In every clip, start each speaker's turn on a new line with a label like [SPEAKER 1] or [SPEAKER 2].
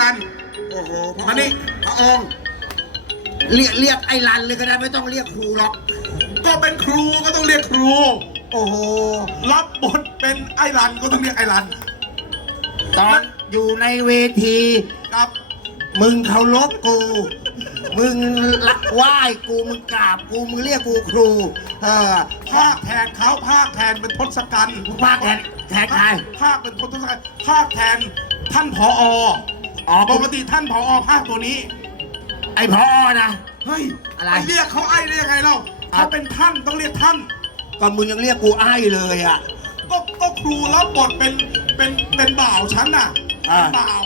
[SPEAKER 1] รัน
[SPEAKER 2] โอ้โหพระ
[SPEAKER 1] มานี่
[SPEAKER 2] พระองค์เรียกเรียกไอ้รันเลยก็ได้ไม่ต้องเรียกครูหรอก
[SPEAKER 1] ก็เป็นครูก็ต้องเรียกครู
[SPEAKER 2] โอ้โห
[SPEAKER 1] รับบทเป็นไอรันก็ต้องเรียกไอรัน
[SPEAKER 2] ตอนอยู่ในเวที
[SPEAKER 1] ครับ
[SPEAKER 2] มึงเคารพกู มึงละไหว้กู มึงกราบกู มึงเรียกกูครู เออ
[SPEAKER 1] ภาคแทนเขาภาคแทนเป็นทศกัณฐ์
[SPEAKER 2] มึงภาคแทนแทนใคร
[SPEAKER 1] ภาคเป็นทศกัณฐ์ภาคแทนท่านผอ
[SPEAKER 2] อ๋อ
[SPEAKER 1] ปกติท่านผอภาคตัวนี้
[SPEAKER 2] ไอ้พอนะ
[SPEAKER 1] เฮ้ย
[SPEAKER 2] อะไร
[SPEAKER 1] ปเรียกเขาไอ้ได้ยังไงเล่า
[SPEAKER 2] อะ
[SPEAKER 1] เขาเป็นท่านต้องเรียกท่าน
[SPEAKER 2] ก็มึงยังเรียกกูไอ้เลยอะ
[SPEAKER 1] ก็ก็ครูรับบทเป็นเป็นเป็นบ่าวฉันน่ะ
[SPEAKER 2] อ่า
[SPEAKER 1] เป็นบ่าว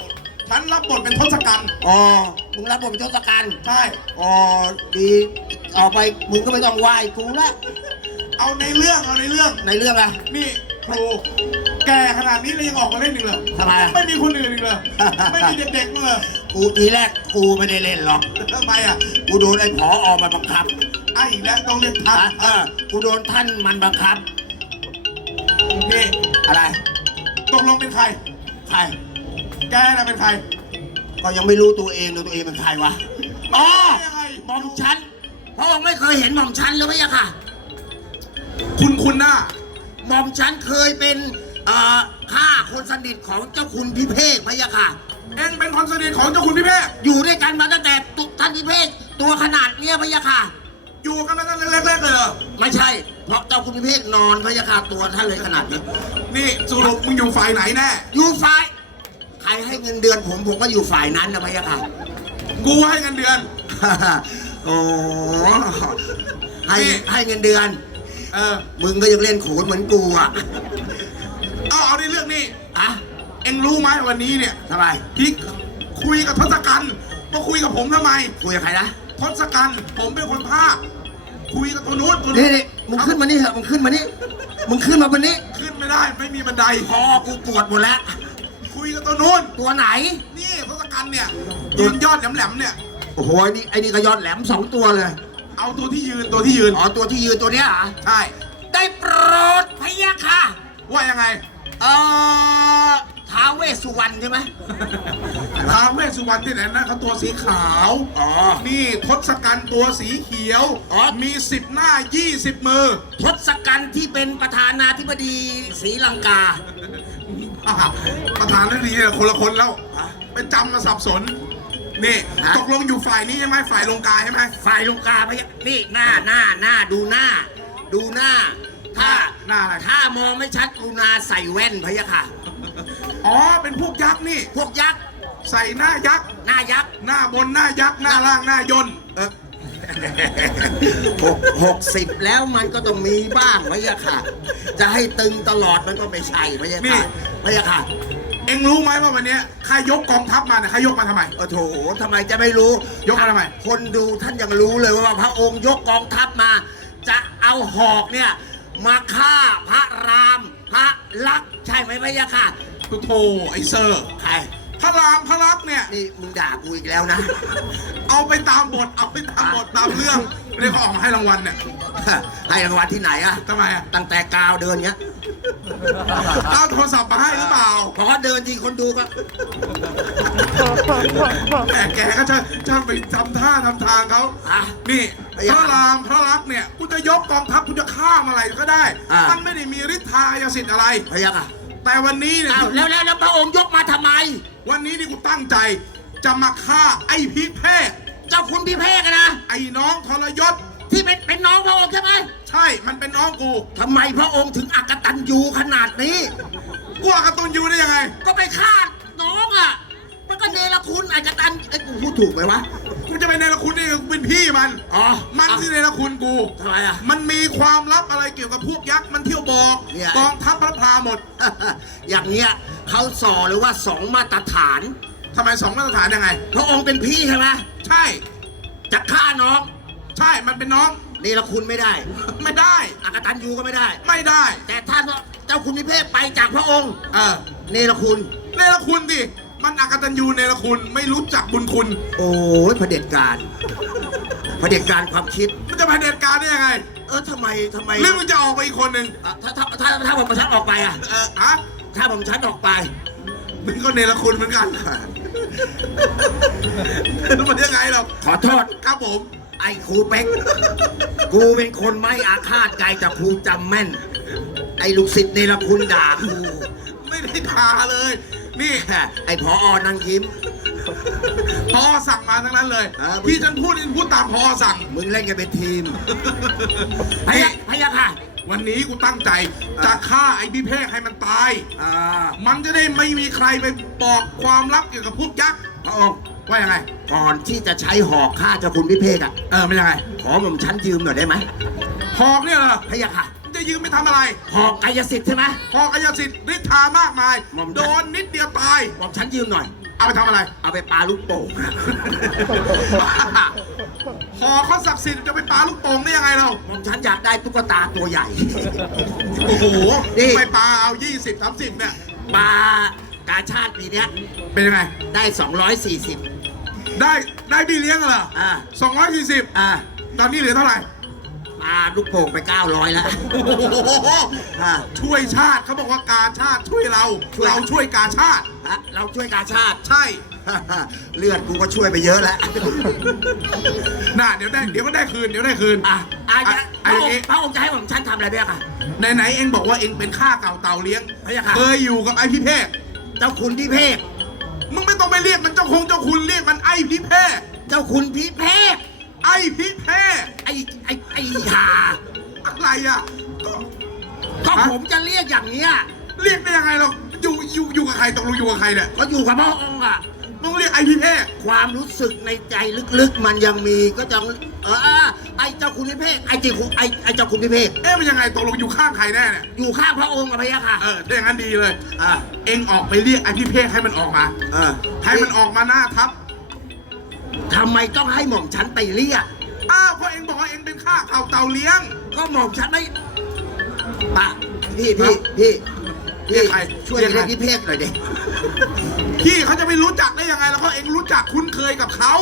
[SPEAKER 1] ฉันรับบทเป็นทศกัณฐ์
[SPEAKER 2] อ๋อมึงรับบทเป็นทศกัณฐ์
[SPEAKER 1] ใช่
[SPEAKER 2] อ๋อดีเอาไปมึงก็ไม่ต้องไหว้กูละ
[SPEAKER 1] เอาในเรื่องเอาในเรื่อง
[SPEAKER 2] ในเรื่องอะ
[SPEAKER 1] นี่ครู แกขนาดนี้แล้วยังออกมาเล่นอีกเหรอ
[SPEAKER 2] ทำไมอะ
[SPEAKER 1] ไม่มีคนอื่นอีกเหรอไม่มีเด็กๆมั้างเหรอ
[SPEAKER 2] กูทีแรกกูไม่ได้เล่นหรอก
[SPEAKER 1] ทำไมอะ
[SPEAKER 2] กูโดนไอ้ผออมาบังคับ
[SPEAKER 1] ไอ้อีกแล้วต้องเรียกท่าน
[SPEAKER 2] อะเออกูโดนท่านมันบังคับ
[SPEAKER 1] นี่
[SPEAKER 2] อะไร
[SPEAKER 1] ตกลงเป็นใคร
[SPEAKER 2] ใคร
[SPEAKER 1] แกน่ะเป็นใคร
[SPEAKER 2] ก็ยังไม่รู้ตัวเองเลยตัวเองเป็นใครวะ อ๋อ
[SPEAKER 1] ยังไง
[SPEAKER 2] หม่อมฉันพระองค์ไม่เคยเห็นหม่อมฉันเลยไหมอะค่ะ
[SPEAKER 1] คุณคุณหน้า
[SPEAKER 2] หม่อมฉันเคยเป็น เอ่อข้าคนสนิทของเจ้าคุณพิเภกพะยะค่ะ
[SPEAKER 1] เอ็งเป็นคนสนิทของเจ้าคุณพี่เพ่
[SPEAKER 2] อยู่ด้วยกันมาตั้งแต่ตุท่านพิเภกตัวขนาดเนี้ยพะยะค่ะ
[SPEAKER 1] อยู่กันมาตั้งแต่แรกๆเลยเหรอ
[SPEAKER 2] ไม่ใช่ เพราะเจ้าคุณพิเภกนอนพะยะค่ะตัวท่านเลยขนาดนี้
[SPEAKER 1] นี่สรุปมึงอยู่ฝ่ายไหนแน่
[SPEAKER 2] อยู่ฝ่าย ใครให้เงินเดือนผมผมก็อยู่ฝ่ายนั้นนะพะยะค่ะ
[SPEAKER 1] กูให้เงินเดือน
[SPEAKER 2] โอ้ให้
[SPEAKER 1] นี่
[SPEAKER 2] ให้เงินเดือน
[SPEAKER 1] เออ
[SPEAKER 2] มึงก็ยังเล่นโขนเหมือนกูอะ
[SPEAKER 1] เอาเอาในเรื่องนี้
[SPEAKER 2] อะ
[SPEAKER 1] เอ็งรู้ไหมวันนี้เนี่ย
[SPEAKER 2] ทำไม
[SPEAKER 1] พี่คุยกับทศกัณฐ์มาคุยกับผมทำไม
[SPEAKER 2] คุยกับใครนะ
[SPEAKER 1] ทศกัณฐ์ผมเป็นคนภาคคุยกับตัวนู้นตัว
[SPEAKER 2] นี่
[SPEAKER 1] นู้น
[SPEAKER 2] นี่มึงขึ้นมานี่เถอะมึงขึ้นมานี่มึงขึ้นมาบนนี้
[SPEAKER 1] ขึ้นไม่ได้ไม่มีบันได
[SPEAKER 2] คอกูปวดหมดแล้ว
[SPEAKER 1] คุยกับตัวนู้น
[SPEAKER 2] ตัวไหน
[SPEAKER 1] นี่ทศกัณฐ์เนี่ยยืนยอดแหลมๆเนี่ย
[SPEAKER 2] โอ้โหไอ้นี่ไอ้นี่ก็ยอดแหลมสองตัวเลย
[SPEAKER 1] เอาตัวที่ยืนตัวที่ยืน
[SPEAKER 2] อ๋อตัวที่ยืนตัวเนี้ยเหรอ
[SPEAKER 1] ใช่
[SPEAKER 2] ได้โปรดพะยะค่ะ
[SPEAKER 1] ว่ายังไง
[SPEAKER 2] เออท้าวเวสสุวรรณใช่ไหม
[SPEAKER 1] ท้าวเวสสุวรรณที่ไหนนะเขาตัวสีขาว
[SPEAKER 2] อ๋อ
[SPEAKER 1] นี่ทศกัณฐ์ตัวสีเขียว
[SPEAKER 2] อ๋อ
[SPEAKER 1] มีสิบหน้ายี่สิบมือ
[SPEAKER 2] ทศกัณฐ์ที่เป็นประธานาธิบดีศรีลังกา
[SPEAKER 1] อ่าประธานได้ดีเนี่ยคนละคนแล้ว
[SPEAKER 2] ฮะ
[SPEAKER 1] ไปจำมาสับสน นี่
[SPEAKER 2] ฮะ
[SPEAKER 1] ตกลงอยู่ฝ่ายนี้ใช่ไหมฝ่ายลงกายใช่ไหม
[SPEAKER 2] ฝ่ายลงกาพะยะนี่หน้าหน้าหน้าดูหน้า ดูหน้า ถ้า
[SPEAKER 1] หน้าอะไร
[SPEAKER 2] ถ้ามองไม่ชัดกรุณาใส่แว่นพะยะค่ะ
[SPEAKER 1] อ๋อ เป็นพวกยักษ์นี่
[SPEAKER 2] พวกยักษ์
[SPEAKER 1] ใส่หน้ายักษ์
[SPEAKER 2] หน้ายักษ์
[SPEAKER 1] หน้าบนหน้ายักษ์ หน้าล่างหน้ายนต์
[SPEAKER 2] เออหกหกสิบแล้วมันก็ต้องมีบ้างพะยะค่ะ จะให้ตึงตลอดมันก็ไม่ใช่พะยะค่ะพะยะค่ะ
[SPEAKER 1] เอ็งรู้ไหมว่าวันเนี้ยใครยกกองทัพมาเนี่ยใครยกมาทำไม
[SPEAKER 2] โอ้โถทำไมจะไม่รู้
[SPEAKER 1] ยกมาทำไม
[SPEAKER 2] คนดูท่านยังรู้เลยว่าพระองค์ยกกองทัพมา จะเอาหอกเนี่ย มาฆ่าพระราม พระลักษณ์ใช่ไหมพะยะค่ะ
[SPEAKER 1] ทุโทไอเซอร์
[SPEAKER 2] ใคร
[SPEAKER 1] พระรามพระลักษณ์เนี่ย
[SPEAKER 2] นี่มึงด่ากูอีกแล้วนะ
[SPEAKER 1] เอาไปตามบท เอาไปตามบทตามเรื่องเรียกเขาออกมาให้รางวัลเนี่ย
[SPEAKER 2] ให้รางวัลที่ไหนอะ
[SPEAKER 1] ทำไมอะ
[SPEAKER 2] ตั้งแต่กาวเดินเงี้ย
[SPEAKER 1] เอาโทรศัพท์มาให้หรือเปล่า
[SPEAKER 2] พอเขาเดินทีคนดูก็
[SPEAKER 1] แต่แกก็จะจะไปทำท่าทำทางเขา
[SPEAKER 2] อะ
[SPEAKER 1] นี่
[SPEAKER 2] ไอ้
[SPEAKER 1] พ
[SPEAKER 2] ยัง
[SPEAKER 1] ระรามพระลักษณ์เนี่ยกูจะยกกองทัพกูจะฆ่ามาอะไรก็ได้
[SPEAKER 2] อะ
[SPEAKER 1] มันไม่ได้มีฤทธายสิทธิ์อะไร
[SPEAKER 2] พะยะค่ะ
[SPEAKER 1] แต่วันนี้เนี่ย
[SPEAKER 2] อ้าวแล้วแล้วแล้วพระองค์ยกมาทำไม
[SPEAKER 1] วันนี้นี่กูตั้งใจ จะมาฆ่าไอ้พิเภก
[SPEAKER 2] เจ้าคุณพิเภกอะนะ
[SPEAKER 1] ไอ้น้องทรยศ
[SPEAKER 2] ที่เป็นเป็นน้องพระองค์ใช่ไหม
[SPEAKER 1] ใช่มันเป็นน้องกู
[SPEAKER 2] ทำไมพระองค์ถึงอักตันยูขนาดนี้
[SPEAKER 1] กูอากาตุนยูได้ยังไง
[SPEAKER 2] ก็ไปฆ่าน้องอะ มันก็เนรคุณอักตันเอ้ยกูพูดถูกไหมวะ
[SPEAKER 1] กูจะไปในละคุณนี่กูเป็นพี่มัน
[SPEAKER 2] อ๋อ
[SPEAKER 1] มันที่ในละคุณกู
[SPEAKER 2] ทำไมอะ
[SPEAKER 1] มันมีความลับอะไรเกี่ยวกับพวกยักษ์ มันเที่ยวบอก
[SPEAKER 2] เนี่ย
[SPEAKER 1] กองทัพพระพราหมด
[SPEAKER 2] อย่างเนี้ยเขาสอหรือว่าสองมาตรฐาน
[SPEAKER 1] ทำไมสองมาตรฐานยังไง
[SPEAKER 2] พระองค์เป็นพี่ใช่ไหม
[SPEAKER 1] ใช่
[SPEAKER 2] จะฆ่าน้อง
[SPEAKER 1] ใช่ มันเป็นน้อง
[SPEAKER 2] เนรคุณไม่ได้
[SPEAKER 1] ไม่ได้
[SPEAKER 2] อักตันยูก็ไม่ได้
[SPEAKER 1] ไม่ได้
[SPEAKER 2] แต่ถ้าเจ้าคุณพิเภกไปจากพระองค์
[SPEAKER 1] เออ
[SPEAKER 2] เนรคุณ
[SPEAKER 1] ในละคุณดิ มันอากตันยูในละคุณไม่รู้จักบุญคุณ
[SPEAKER 2] โอ้ยเผด็จการเผด็จการความคิด
[SPEAKER 1] มันจะเผด็จการได้ยังไง
[SPEAKER 2] เออทำไมทำไม
[SPEAKER 1] หรือมึงจะออกไปอีกคนหนึ่ง
[SPEAKER 2] อะถ้าถ้าถ้าถ้าผมชันออกไปอะ
[SPEAKER 1] เอออะ
[SPEAKER 2] ถ้าผมชันออกไป
[SPEAKER 1] มึงก็เนรคุณเหมือนกันมันยังไงหรอก
[SPEAKER 2] ขอโทษ
[SPEAKER 1] ครับผม
[SPEAKER 2] ไอ้ครูเป็กกูเป็นคนไม่อาฆาตใจแต่ครูจำแม่น ไอ้ลูกศิษย์เนรคุณด่าครู
[SPEAKER 1] ไม่ได้ทาเลย นี่
[SPEAKER 2] ไอ้พออนั่งยิ้ม
[SPEAKER 1] พอสั่งมาทั้งนั้นเลย
[SPEAKER 2] ครับ
[SPEAKER 1] ที่ฉันพูดนี่พูดตามพอสั่ง
[SPEAKER 2] มึงเล่นกันเป็นทีมพะยะพะยะค่ะ
[SPEAKER 1] วันนี้กูตั้งใจจะฆ่าไอ้พี่เภกให้มันตาย
[SPEAKER 2] อ่า
[SPEAKER 1] มันจะได้ไม่มีใครไปบอกความลับเกี่ยวกับพวกยักษ์
[SPEAKER 2] พระองค์
[SPEAKER 1] ว่ายังไง
[SPEAKER 2] ก่อนที่จะใช้หอกฆ่าเจ้าคุณพิเภกอะ
[SPEAKER 1] เออมันยังไง
[SPEAKER 2] ขอหม่อมชั้นยืมหน่อยได้ไหม
[SPEAKER 1] หอกเนี่ยเหรอ
[SPEAKER 2] พะยะค่ะ
[SPEAKER 1] จะยืมไปทำอะไร
[SPEAKER 2] หอกกายสิทธิ์ใช่ไหม
[SPEAKER 1] หอกอายสิทธิ์ฤทธามากมาย
[SPEAKER 2] หม่อมฉัน
[SPEAKER 1] โดนนิดเดียวตาย
[SPEAKER 2] หม่อมชั้นยืมหน่อย
[SPEAKER 1] เอาไปทำอะไร
[SPEAKER 2] เอาไปปาลูกโป่ง
[SPEAKER 1] หอกเขาศักดิ์สิทธิ์จะไปปาลูกโป่งได้ยังไงเรา
[SPEAKER 2] หม่อมชั้นอยากได้ตุ๊กตาตัวใหญ่
[SPEAKER 1] โอ้โห
[SPEAKER 2] นี่
[SPEAKER 1] ไปปาเอา 20 30 เนี่ย
[SPEAKER 2] ปลากาชาติปีเนี้ย
[SPEAKER 1] เป็นยังไง
[SPEAKER 2] ได้ 240
[SPEAKER 1] ได้ได้บี้เลี้ยงเหรอ
[SPEAKER 2] อ่า
[SPEAKER 1] 240
[SPEAKER 2] อ่า
[SPEAKER 1] ตอนนี้เหลือเท่าไหร่
[SPEAKER 2] ปลาลูกโป่งไป 900 แล้ว
[SPEAKER 1] โอ้โห
[SPEAKER 2] อ่า
[SPEAKER 1] ช่วยชาติเขาบอกว่ากาชาติช่วยเรา
[SPEAKER 2] ช่วย
[SPEAKER 1] เราช่วยกาชาติ
[SPEAKER 2] อะเราช่วยกาชาติ
[SPEAKER 1] ใช่
[SPEAKER 2] เลือดกูก็ช่วยไปเยอะแล้ว
[SPEAKER 1] น่าเดี๋ยวได้เดี๋ยวก็ได้คืนเดี๋ยวได้คืน
[SPEAKER 2] อะอะ
[SPEAKER 1] อะ
[SPEAKER 2] พระ
[SPEAKER 1] อะ
[SPEAKER 2] อง
[SPEAKER 1] อย่างงี้
[SPEAKER 2] ค์พระองค์จะให้ผมชั้นทำอะไรด้วยค่ะ
[SPEAKER 1] ไหนๆเองบอกว่าเองเป็นข้าเก่าเต่าเลี้ยง
[SPEAKER 2] พะยะค่ะ
[SPEAKER 1] เคยอยู่กับไอ้พี่เภก
[SPEAKER 2] เจ้าคุณพิเภก
[SPEAKER 1] มึงไม่ต้องไปเรียกมันเจ้าคงเจ้าคุณเรียกมันไอ้พี่เภก
[SPEAKER 2] เจ้าคุณพิเภก
[SPEAKER 1] ไอ้พี่เภก
[SPEAKER 2] ไอ้ไอ้ไอ้ห่า
[SPEAKER 1] อะไรอะ ก็
[SPEAKER 2] ก็
[SPEAKER 1] ฮะ
[SPEAKER 2] ผมจะเรียกอย่างเนี้ย
[SPEAKER 1] เรียกได้ยังไงเราอยู่อยู่อยู่กับใครตกลงอยู่กับใครเนี่ย
[SPEAKER 2] ก็อยู่กับพระองค์อะ
[SPEAKER 1] ต้องเรียกไอ้พี่เภก
[SPEAKER 2] ความรู้สึกในใจลึกๆมันยังมีก็จะเออไอ้เจ้าคุณพิเภกไอ้เจ้าคุณไอ้ไอ้เจ้าคุณพิเภก
[SPEAKER 1] เอ๊ะมันยังไงตกลงอยู่ข้างใครแน่เนี่ย
[SPEAKER 2] อยู่ข้างพระองค์อะพะยะค่ะ
[SPEAKER 1] เออได้อย่างนั้นดีเลย
[SPEAKER 2] อ่า
[SPEAKER 1] เองออกไปเรียกไอ้พี่เภกให้มันออกมา
[SPEAKER 2] อ่า
[SPEAKER 1] ให้มันออกมาหน้าทับ
[SPEAKER 2] ทำไมต้องให้หม่อมฉันไปเรียก
[SPEAKER 1] อ้าวเพราะเองบอกว่าเองเป็นข้าเก่าเต่าเลี้ยง
[SPEAKER 2] ก็หม่อมฉันไม่ปะพี่พี่พี่
[SPEAKER 1] เรี
[SPEAKER 2] พี่
[SPEAKER 1] ยกใคร
[SPEAKER 2] ช่วย
[SPEAKER 1] เรียกใคร
[SPEAKER 2] เรียกพี่เพกหน่อยเด็
[SPEAKER 1] พี่เขาจะไม่รู้จักได้ยังไง แล้วก็เองรู้จักคุ้นเคยกับเขา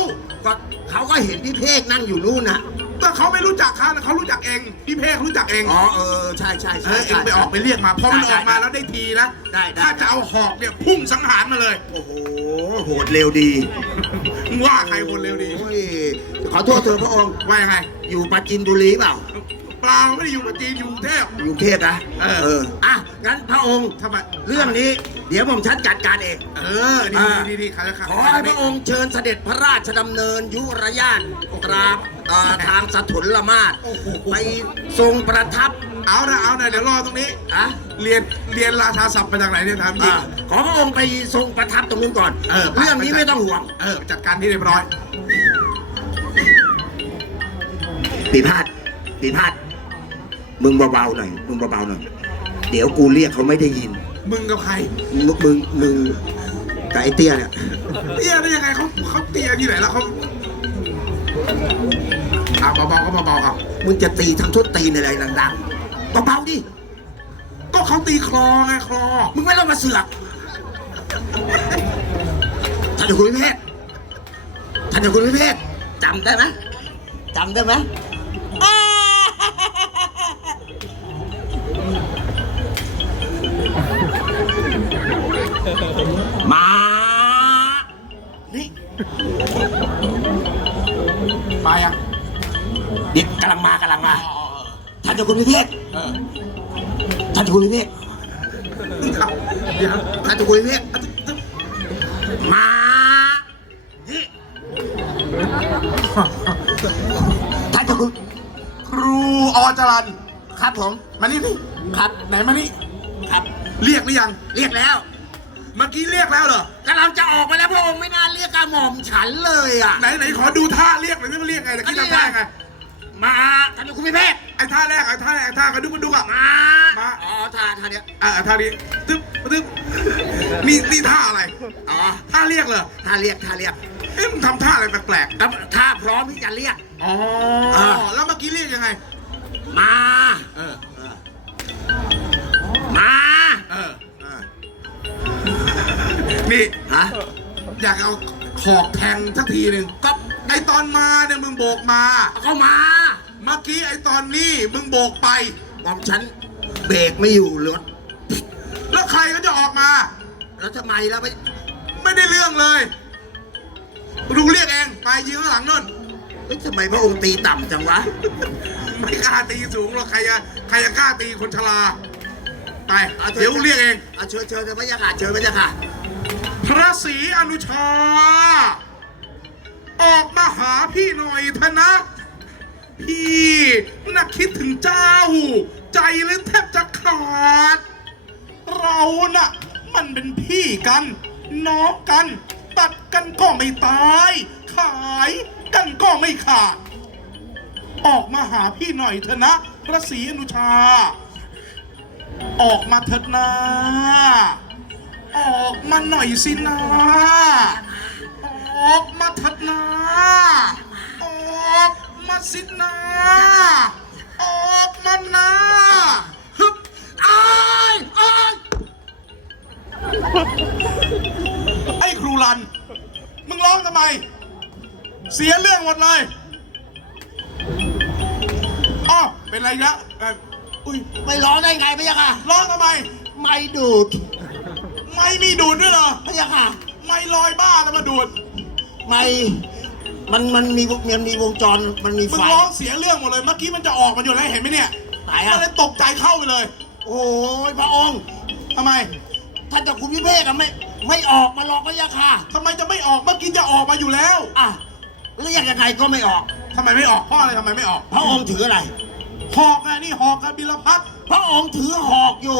[SPEAKER 2] ก็เขาก็เห็นพี่เพกนั่งอยู่นู่นนะ
[SPEAKER 1] แต่เขาไม่รู้จักเขานะเขารู้จักเองพี่เภกรู้จักเอง
[SPEAKER 2] อ๋อเออใช่ใช่
[SPEAKER 1] เอ
[SPEAKER 2] ใช่
[SPEAKER 1] อเอง
[SPEAKER 2] ใช่
[SPEAKER 1] ไปออกไปเรียกมาพอมัน
[SPEAKER 2] ได้
[SPEAKER 1] ออกมา
[SPEAKER 2] ได้
[SPEAKER 1] แล้วได้ทีนะ
[SPEAKER 2] ได้ได้
[SPEAKER 1] ถ้าจะเอาหอกเนี่ยพุ่งสังหารมาเลย
[SPEAKER 2] โอ้โหโหดเร็วดี
[SPEAKER 1] มึงว่าใครคนเร็วดี
[SPEAKER 2] โอ้ยขอโทษเถอะพระองค์
[SPEAKER 1] ว่ายังไง
[SPEAKER 2] อยู่ปราจินบุรีเปล่า
[SPEAKER 1] เปล่าไม่ได้อยู่กับจีนอยู่กรุงเทพ
[SPEAKER 2] อยู่กรุงเทพนะ
[SPEAKER 1] เออ
[SPEAKER 2] อะ งั้นพระองค์
[SPEAKER 1] ทำไม
[SPEAKER 2] เรื่องนี้ เดี๋ยวหม่อมฉันจัดการเอง
[SPEAKER 1] เออ ดี
[SPEAKER 2] อ่า
[SPEAKER 1] ดีดีใครจะขับ
[SPEAKER 2] ขอให้พระองค์เชิญเสด็จพระราชดำเนินยุรยานตราบเอ่อทางสถุนละมาศไปทรงประทับ
[SPEAKER 1] เอานะเอานะเดี๋ยวรอตรงนี้
[SPEAKER 2] อะ
[SPEAKER 1] เรียนเรียนราชาศัพท์มาจากไหนเนี่ยถามจริง
[SPEAKER 2] อะขอพระองค์ไปทรงประทับตรงนู้นก่อน
[SPEAKER 1] เออไป
[SPEAKER 2] เรื่องนี้ไม่ต้องห่วง
[SPEAKER 1] เออจัดการที่เรียบร้อย
[SPEAKER 2] ปีพาดปีพาดมึงเบาๆหน่อย มึงเบาๆหน่อย เดี๋ยวกูเรียกเขาไม่ได้ยิน
[SPEAKER 1] มึงกับใคร
[SPEAKER 2] มึงมึงมึงกับไอ้เตี้ยเนี่ย
[SPEAKER 1] เตี้ยได้ยังไงเขาเขาเตี้ยที่ไหนแล้วเขาอะเบาๆก็เบาๆเอา
[SPEAKER 2] มึงจะตีทำทุดตีนอะไรดังๆเบาๆดิ
[SPEAKER 1] ก็ เขาตีคลอไงคลอ
[SPEAKER 2] มึงไม่ต้องมาเสือกท่านจ้าคุณพิเภกท่านจ้าคุณพิเภกจำได้ไหมจำได้ไหมมา นี่
[SPEAKER 1] มายัง
[SPEAKER 2] เด็กกำลังมากำลังมาานเจ้าคุณพิเภก
[SPEAKER 1] เออ
[SPEAKER 2] ท่านเจ้าคุณพิเภก
[SPEAKER 1] เดี๋ยว
[SPEAKER 2] ท่านเจ้าคุณพิเภกมานี่ท่านเจ้าคุณ
[SPEAKER 1] ครูอจรัน
[SPEAKER 2] ครับผม
[SPEAKER 1] มานี่นี่
[SPEAKER 2] ครับ
[SPEAKER 1] ไหนมานี่
[SPEAKER 2] ครับ
[SPEAKER 1] เรียกหรือยัง
[SPEAKER 2] เรียกแล้ว
[SPEAKER 1] เมื่อกี้เรียกแล้วเหรอกำ
[SPEAKER 2] ลังจะออกไปแล้วพระองค์ไม่น่าเรียกกระหม่อมฉันเลยอะ
[SPEAKER 1] ไหนไหนขอดูท่าเรียกหน่อยสิว่าเรียกไงแต่คิดทำท่าไง
[SPEAKER 2] มาท่านเจ้าคุณพิเภก
[SPEAKER 1] ไอ้ท่าแรกไอ้ท่าแรกไอ้ท่ากระดุกกระดุกอะ
[SPEAKER 2] มา
[SPEAKER 1] มา
[SPEAKER 2] อ๋อท่าท่าเนี้ย
[SPEAKER 1] อ่าท่านี้ตึ๊บตึ๊บนี่นี่ท่าอะไร
[SPEAKER 2] อ๋อ
[SPEAKER 1] ท่าเรียกเหรอ
[SPEAKER 2] ท่าเรียกท่าเรียก
[SPEAKER 1] เอ๊ะมึงทำท่าอะไรแปลก
[SPEAKER 2] แล้วท่าพร้อมที่จะเรียก
[SPEAKER 1] ๆอ๋อ
[SPEAKER 2] อ่า
[SPEAKER 1] แล้วเมื่อกี้เรียกยังไง
[SPEAKER 2] มา
[SPEAKER 1] เออ
[SPEAKER 2] มา
[SPEAKER 1] เออนี่
[SPEAKER 2] ฮะ
[SPEAKER 1] อยากเอาขอกแทงสักทีหนึ่ง
[SPEAKER 2] ก็
[SPEAKER 1] ไอตอนมาเนี่ยมึงโบกมา
[SPEAKER 2] ก็มา
[SPEAKER 1] เมื่อกี้ไอตอนนี้มึงโบกไป
[SPEAKER 2] หม่อมฉันเบรกไม่อยู่รถ
[SPEAKER 1] แล้วใครก็จะออกมา
[SPEAKER 2] แล้วทำไมแล้วไม่
[SPEAKER 1] ไม่ได้เรื่องเลยลุงเรียกเองไปยืนข้างหลังนู่น
[SPEAKER 2] เฮ้ยทำไมพระองค์ตีต่ำจังวะ
[SPEAKER 1] ไม่กล้าตีสูงหรอกใครจะใครจะกล้าตีคนชราไป
[SPEAKER 2] อาเชิญ
[SPEAKER 1] เดี๋ยวเรียกเอง
[SPEAKER 2] เอาเชิญเชิญเชิญพระยาค่ะเชิญพระยาค่ะ
[SPEAKER 1] พระศรีอนุชา ออกมาหาพี่หน่อยเถอะนะ พี่น่ะคิดถึงเจ้า ใจเลยแทบจะขาด เราน่ะ มันเป็นพี่กัน น้องกัน ตัดกันก็ไม่ตาย ขายกันก็ไม่ขาด ออกมาหาพี่หน่อยเถอะนะ พระศรีอนุชา ออกมาเถิดนาออกมาหน่อยสินะ ออกมาเถัดนาออก มาสินะ ออกมานะฮึบ
[SPEAKER 2] อ้ายอ้าย
[SPEAKER 1] ไอ้ครูรัน มึงร้องทำไม เสียเรื่องหมดเลยอ้อเป็นไรอีกแล้วเอ่ออุ้ย
[SPEAKER 2] ไม่ร้องได้ไงพระยาค่ะ
[SPEAKER 1] ร้องทำไม
[SPEAKER 2] ไม่ดูด
[SPEAKER 1] ไม่มีดูดด้วยเหรอ
[SPEAKER 2] พระยาค่ะ
[SPEAKER 1] ไม่ลอยบ้าแล้วมาดูด
[SPEAKER 2] ไม่ มันมันมีมันมีวงจรมันมี
[SPEAKER 1] มึ
[SPEAKER 2] ไฟ
[SPEAKER 1] งร้องเสียเรื่องหมดเลยเมื่อกี้มันจะออกมาอยู่แล้วเห็นไหมเนี่ย
[SPEAKER 2] ไหนอะ
[SPEAKER 1] มันเลยตกใจเข้าไปเลย
[SPEAKER 2] โอ้ยพระองค์
[SPEAKER 1] ทำไม
[SPEAKER 2] ท่านเจ้าคุณพิเภกอะไม่ไม่ออกมาหรอกพระยาค่ะ
[SPEAKER 1] ทำไมจะไม่ออกเมื่อกี้จะออกมาอยู่แล้ว
[SPEAKER 2] อะแล้วยังไงก็ไม่ออก
[SPEAKER 1] ทำไมไม่ออกเพราะอะไรทำไมไม่ออก
[SPEAKER 2] พระองค์ถืออะไร
[SPEAKER 1] หอกไงนี่หอกกับบิลพัท
[SPEAKER 2] พระองค์ถือหอกอยู่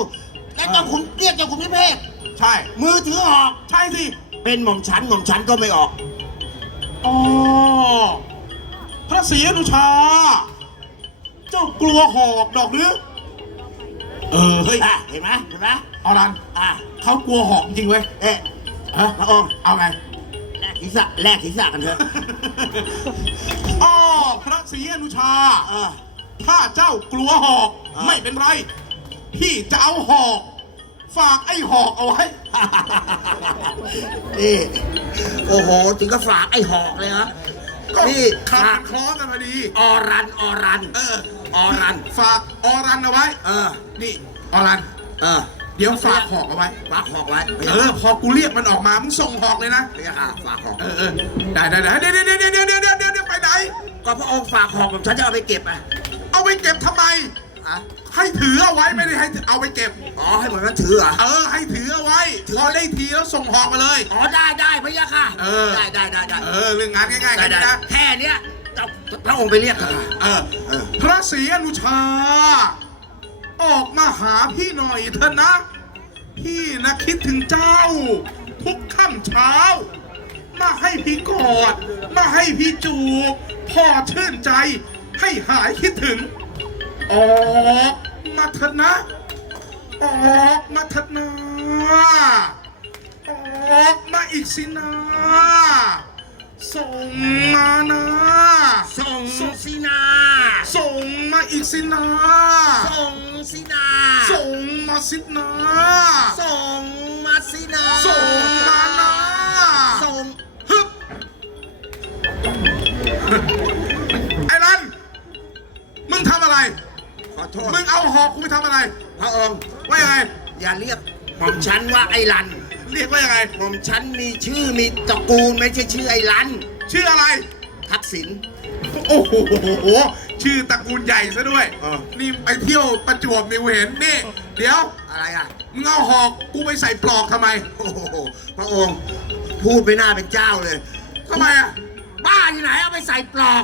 [SPEAKER 2] แล้วเจ้าคุณเรียกเจ้าคุณพิเภก
[SPEAKER 1] ใช่
[SPEAKER 2] มือถือหอก
[SPEAKER 1] ใช่สิ
[SPEAKER 2] เป็นหม่อมฉันหม่อมฉันก็ไม่ออก
[SPEAKER 1] อ๋อพระศรีอนุชา เจ้ากลัวหอกดอกหรือ เออเฮ้ย
[SPEAKER 2] อะเห็นไหมเห็นไหม
[SPEAKER 1] เอารัน
[SPEAKER 2] อะ
[SPEAKER 1] เขากลัวหอกจริงเว้ย
[SPEAKER 2] เอ๊ะ
[SPEAKER 1] ฮะ
[SPEAKER 2] พระองค์
[SPEAKER 1] เอาไง
[SPEAKER 2] แลกศีรษะแลกศีรษะกันเถอะ
[SPEAKER 1] อ๋อพระศรีอนุชา
[SPEAKER 2] เออ
[SPEAKER 1] ถ้าเจ้ากลัวหอก
[SPEAKER 2] อ่า
[SPEAKER 1] ไม่เป็นไร พี่จะเอาหอก ฝากไอ้หอกเอาไว้
[SPEAKER 2] นี่โอ้โห ถึงก็ฝากไอ้หอกเลยฮะนี่
[SPEAKER 1] ขา
[SPEAKER 2] มั
[SPEAKER 1] คล้องกันพอดี
[SPEAKER 2] ออรันออรัน
[SPEAKER 1] เออ
[SPEAKER 2] อรัน
[SPEAKER 1] ฝากออรันเอาไว้
[SPEAKER 2] เออ
[SPEAKER 1] นี่ออรัน
[SPEAKER 2] เออ
[SPEAKER 1] เดี๋ยวฝากหอกเอาไว้
[SPEAKER 2] ฝากหอกไว้
[SPEAKER 1] เออ พอกูเรียกมันออกมา มึงส่งหอกเลยนะ
[SPEAKER 2] ไม่ยช่ค่ะฝากหอก
[SPEAKER 1] เออเออได้ได้ได้เดี๋ยวเดี๋ยวเดี๋ยวเดี๋ยวเดี๋ยวไปไหน
[SPEAKER 2] ก็พระองค์ฝากหอกผมฉันจะเอาไปเก็บอะ
[SPEAKER 1] เอาไปเก็บทำไม
[SPEAKER 2] อะ
[SPEAKER 1] ให้ถือเอาไว้ไม่ได้ให้เอาไปเก็บ
[SPEAKER 2] อ๋อให้เหมือนมันถือเหรอ
[SPEAKER 1] เออ ให้ถือเอาไว้พอได้ทีแล้วส่งหอกมาเลย
[SPEAKER 2] อ๋อได้ได้พระยาค่ะ
[SPEAKER 1] เออ
[SPEAKER 2] ได้ได้ได้ได้
[SPEAKER 1] เออเรื่องงานง่ายๆ
[SPEAKER 2] ได้
[SPEAKER 1] กัน
[SPEAKER 2] ได้
[SPEAKER 1] นะ
[SPEAKER 2] แค่เนี้ยเจ้าพระองค์ไปเรียกเถอะ
[SPEAKER 1] เออ
[SPEAKER 2] เออ
[SPEAKER 1] พระศรีอนุชา ออกมาหาพี่หน่อยเถอะนะ พี่นะคิดถึงเจ้า ทุกค่ำเช้า มาให้พี่กอด มาให้พี่จูบพ่อชื่นใจ ให้หายคิดถึง ออกมาเถอะนะออกมาเถอะนะออกมาอีกสินะส่งมานะ
[SPEAKER 2] ส่งสินา
[SPEAKER 1] ส่งมาอีกสินะ
[SPEAKER 2] ส่งสินา
[SPEAKER 1] ส่งมาสินะ
[SPEAKER 2] ส่งมาสินา
[SPEAKER 1] ส่งมานะ
[SPEAKER 2] ส่ง
[SPEAKER 1] ฮึบไอ้รันมึงทำอะไร
[SPEAKER 2] ข อโทษ
[SPEAKER 1] มึงเอาหอกกูไปทำอะไร
[SPEAKER 2] พระองค์
[SPEAKER 1] ว่ายังไง
[SPEAKER 2] อย่าเรียกหม่อมฉันว่าไอ้ลัน
[SPEAKER 1] เรียกว่ายังไง
[SPEAKER 2] หม่อมฉันมีชื่อมีตระกูลไม่ใช่ชื่อไอ้ลัน
[SPEAKER 1] ชื่ออะไร
[SPEAKER 2] ทักษิณ
[SPEAKER 1] โอ้โห ชื่อตระกูลใหญ่ซะด้วย
[SPEAKER 2] เออ
[SPEAKER 1] นี่ไปเที่ยวประจวบนิวเห็นนี่ เดี๋ยว
[SPEAKER 2] อะไรอะ
[SPEAKER 1] มึงเอาหอกกูไปใส่ปลอกทำไม
[SPEAKER 2] โอ้โหพระองค์ พูดไม่น่าเป็นเจ้าเลย
[SPEAKER 1] ทำไมอะ
[SPEAKER 2] บ้าที่ไหนเอาไปใส่ปลอก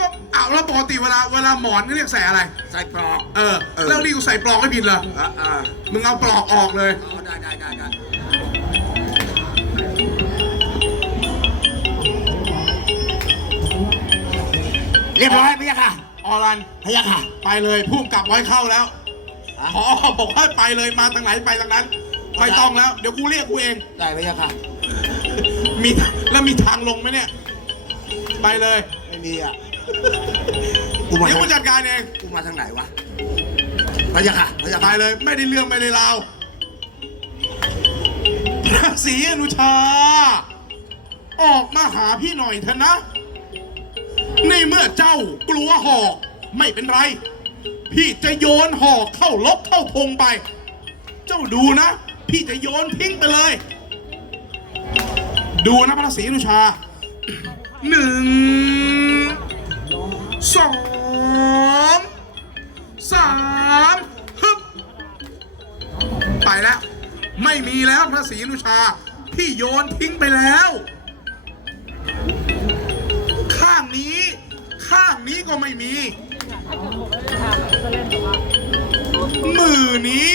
[SPEAKER 1] ก็เอาแล้วปกติเวลาเวลาหมอนเขาเรียกใส่อะไร
[SPEAKER 2] ใส่ปลอก
[SPEAKER 1] เออ
[SPEAKER 2] เออ
[SPEAKER 1] แล้วนี่กูใส่ปลอกไม่ผิดเหรอ
[SPEAKER 2] อะอ่า
[SPEAKER 1] มึงเอาปลอกออกเลย
[SPEAKER 2] อ๋อได้ได้ได้ได้เรียบร้อยพี่ยะค่ะ
[SPEAKER 1] ออรัน
[SPEAKER 2] พี่ยะค่ะ
[SPEAKER 1] ไปเลยพุ่มกลับไว้เข้าแล้ว
[SPEAKER 2] อะ
[SPEAKER 1] พอบอกให้ไปเลยมาทางไหนไปทางนั้น ไม่ต้องแล้ว เดี๋ยวกูเรียกกูเอง
[SPEAKER 2] ได้พี่ยะค่ะ
[SPEAKER 1] มีแล้วมีทางลงไหมเนี่ย ไปเลย
[SPEAKER 2] ไม่มีอะ กูมา
[SPEAKER 1] เดี๋ยว
[SPEAKER 2] ทาง
[SPEAKER 1] กูจัดการเอง
[SPEAKER 2] กูมาทางไหนวะพี่ยะค่ะพี่ยะ
[SPEAKER 1] ไป
[SPEAKER 2] ค่ะ
[SPEAKER 1] เลย ไม่ได้เรื่องไม่ได้ราวพระศรีอนุชา ออกมาหาพี่หน่อยเถอะนะ ในเมื่อเจ้ากลัวหอกไม่เป็นไร พี่จะโยนหอกเข้าลบเข้าพงไป เจ้าดูนะ พี่จะโยนทิ้งไปเลย ดูนะพระศรีอนุชาหนึ่ง สองสามฮึบไปแล้ว ไม่มีแล้วพระศรีอนุชา พี่โยนทิ้งไปแล้ว ข้างนี้ ข้างนี้ก็ไม่มี มือนี้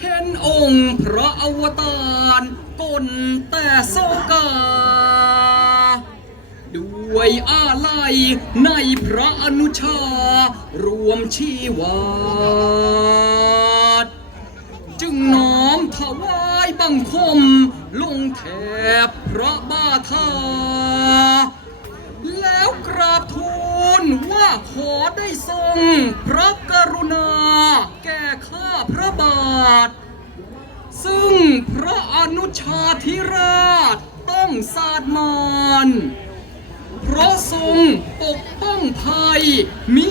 [SPEAKER 3] เห็นองค์พระอวตารกลแต่โซกา ด้วยอาลัยในพระอนุชา รวมชีวาดจึงน้อมถวายบังคม ลงแถบพระบาทา แล้วกราบทูลว่าขอได้ทรงพระกรุณา แก่ข้าพระบาท ซึ่งพระอนุชาธิราชต้องสาดมานเพราะทรงปกป้องภัย มิ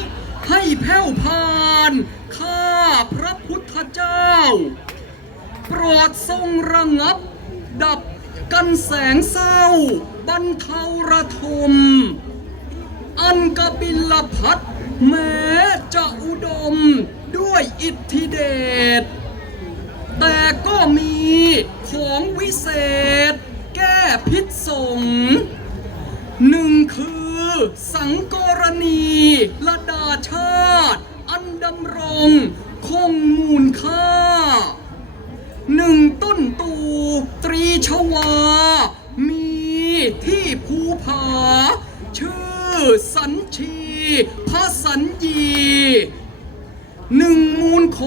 [SPEAKER 3] ให้แผ่วพานข้าพระพุทธเจ้า โปรดทรงระงับ ดับกันแสงเศร้าบรรเทาระทม อันกบิลพัท แม้จะอุดมด้วยอิทธิเดช แต่ก็มีของวิเศษ แก้พิษสงหนึ่งคือสังกรณีละดาชาติ อันดำรงคงมูลค่าหนึ่งต้นตูตรีชวา มีที่ภูผา ชื่อสัญชี พระสัญญีหนึ่งมูลโค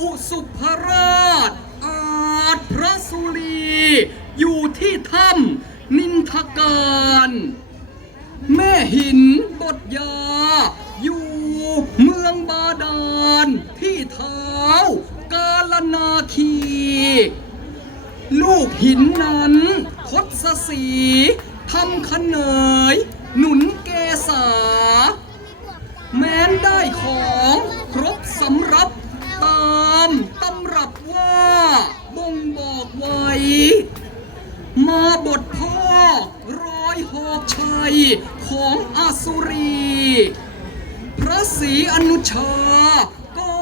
[SPEAKER 3] อุสุภราช อาจพระสุรี อยู่ที่ถ้ำนินทการ แม่หินบทยา อยู่เมืองบาดาล ที่เท้ากาลนาคี ลูกหินนั้นคดสสีทำขเนยหนุน ษา แม้นได้ของครบสำรับตามตำรับว่าบ่งบอกไว้ มาบทพ่อร้อยหอกชัยของอาสุรี พระศรีอนุชา ก็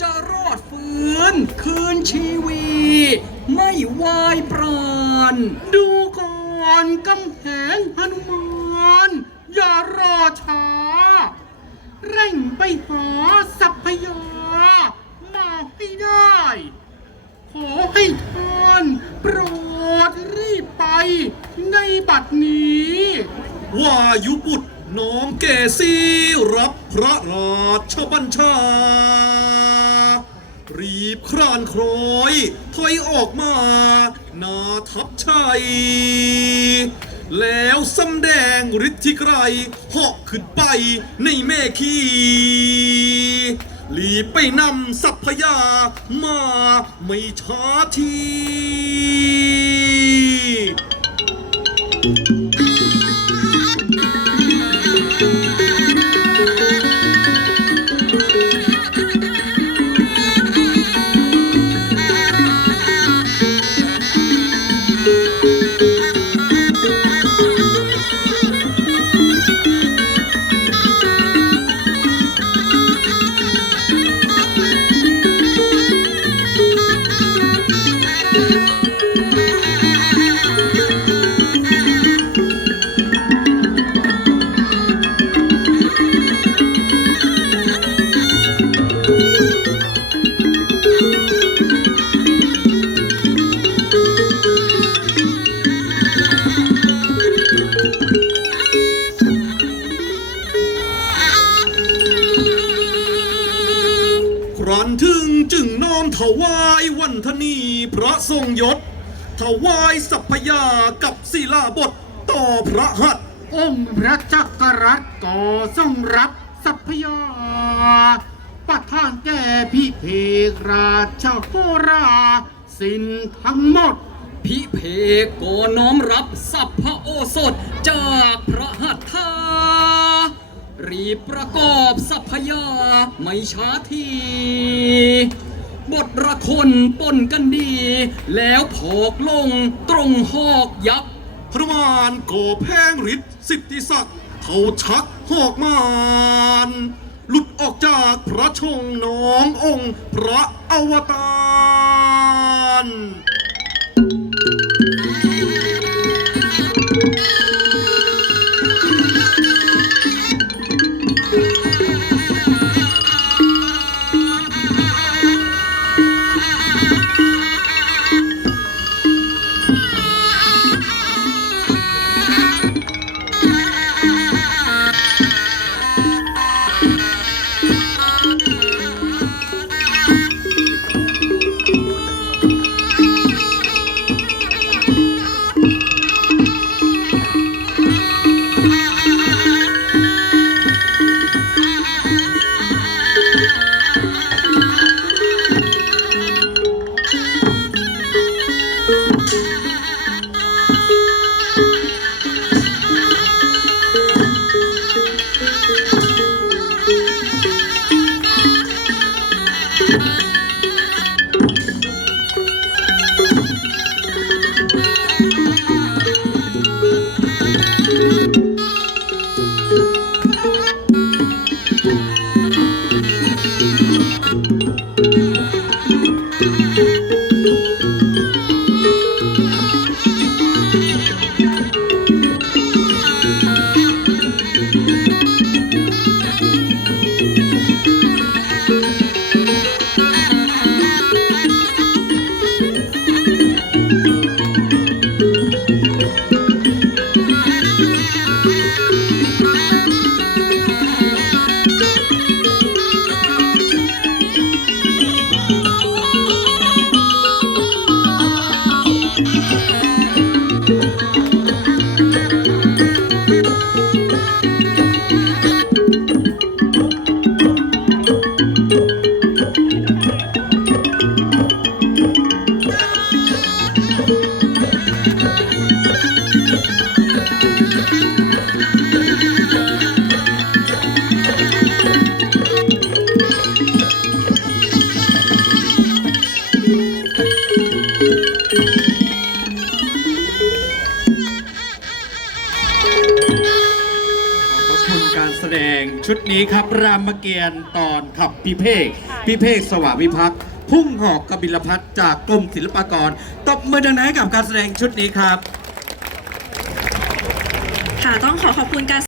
[SPEAKER 3] จะรอดฟื้นคืนชีวีไม่วายปราณ
[SPEAKER 1] ดูก่อนกำแหงหนุมาน อย่ารอช้า เร่งไปหาสัพพยามาให้ได้ ขอให้ท่านโปรดรีบไปในบัดนี้
[SPEAKER 4] วายุบุตรน้องเกซีรับพระราชบัญชา รีบครานครอยถอยออกมา นาทับชัย แล้วสำแดงฤทธิไกรเหาะขึ้นไปในแม่ขี้รีบไปนำสัพพยามาไม่ช้าที วายวันธนีพระทรงยศ ถวายสัพพยากับศิลาบทต่อพระหัตถ์
[SPEAKER 5] องค์พระจักรรัตก็ทรงรับทรัพยา ประทานแก่พิเพกราชโกราสินทั้งหมด
[SPEAKER 3] พิเพกก็น้อมรับสัพพะโอสถจากพระหัตถารีบประกอบสัพพยาไม่ช้าที บทระคนปนกันดี แล้วพอกลงตรงหอกยักษ์
[SPEAKER 4] พระมารก่อแพงฤทธิ์สิทธิศักดิ์เท่าชักหอกมารหลุดออกจากพระชงน้ององค์พระอวตาร
[SPEAKER 6] นี้ครับ รามเกียรติ์ตอนขับพิเพกพิเพกสวาวิพักษ์พุ่งหอกกบิลพัทจากกรมศิลปากรตบมือดังๆให้กับการแสดงชุดนี้ครับ
[SPEAKER 7] ค่ะต้องขอขอบคุณการ